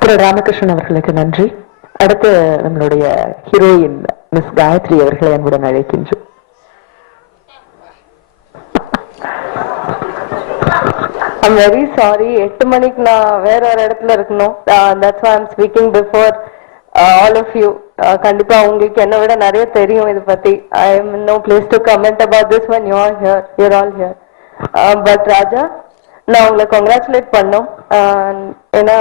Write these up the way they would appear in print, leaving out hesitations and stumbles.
திரு ராமகிருஷ்ணன் அவர்களுக்கு நன்றி. அடுத்து நம்மளுடைய ஹீரோயின் மிஸ் காயத்ரி அவர்களை அன்புடன் அழைக்கின்றோம். I'm very sorry. 8 மணிக்கு நான் வேற ஒரு இடத்துல இருக்கணும். That's why I'm speaking before all of you. கண்டிப்பா உங்களுக்கு என்ன விட நிறைய தெரியும் இது பத்தி. I am in no place to comment about this when you are here. You're all here. But ராஜா, நான் உங்களை congratulate பண்ணோம். ஏன்னா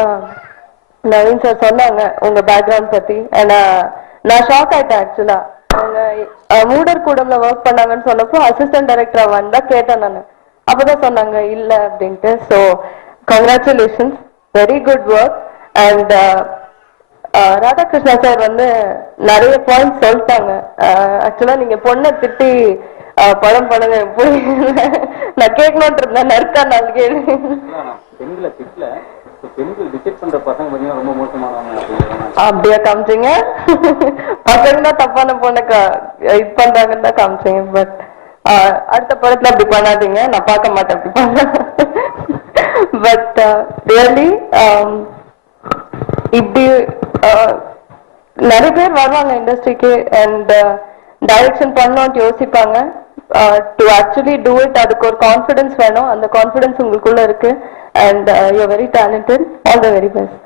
நவீன் சார் சொன்னாங்க உங்க பேக்ரவுண்ட் பத்தி. நான் ஷாக் ஆயிட்டேன் ஆக்சுவலா. அவங்க மூடர் கூடம்ல ஒர்க் பண்ணாங்கன்னு சொன்னப்போ அசிஸ்டன்ட் டைரக்டரா வந்தா கேட்டேன் நான். அப்பதான் சொன்னாங்க இல்ல அப்படின்ட்டு. So congratulations, very good work. And Radhakrishna sir நிறைய பாயிண்ட் சொல்லிட்டாங்க. ஆக்சுவலா நீங்க பொண்ணை திட்டி படம் பண்ணுங்க நான் கேட்கணும்னு இருந்தேன். நறுக்கா நாள் கேள்வி அப்படியா காமிச்சிங்க? பசங்க தான் தப்பான பொண்ணுக்கு இது பண்றாங்கன்னு தான் காமிச்சிங்க. பட் அடுத்த படத்துல அப்படி பண்ணாதீங்க, நான் பார்க்க மாட்டேன் அப்படி பண்ண. பட் ரியலி இப்படி நிறைய பேர் வருவாங்க இண்டஸ்ட்ரிக்கு அண்ட் டைரக்ஷன் பண்ணோம்னு யோசிப்பாங்க. டு ஆக்சுவலி டூ இட் அதுக்கு ஒரு கான்ஃபிடன்ஸ் வேணும். அந்த கான்ஃபிடன்ஸ் உங்களுக்குள்ள இருக்கு. And you are very talented. All the very best.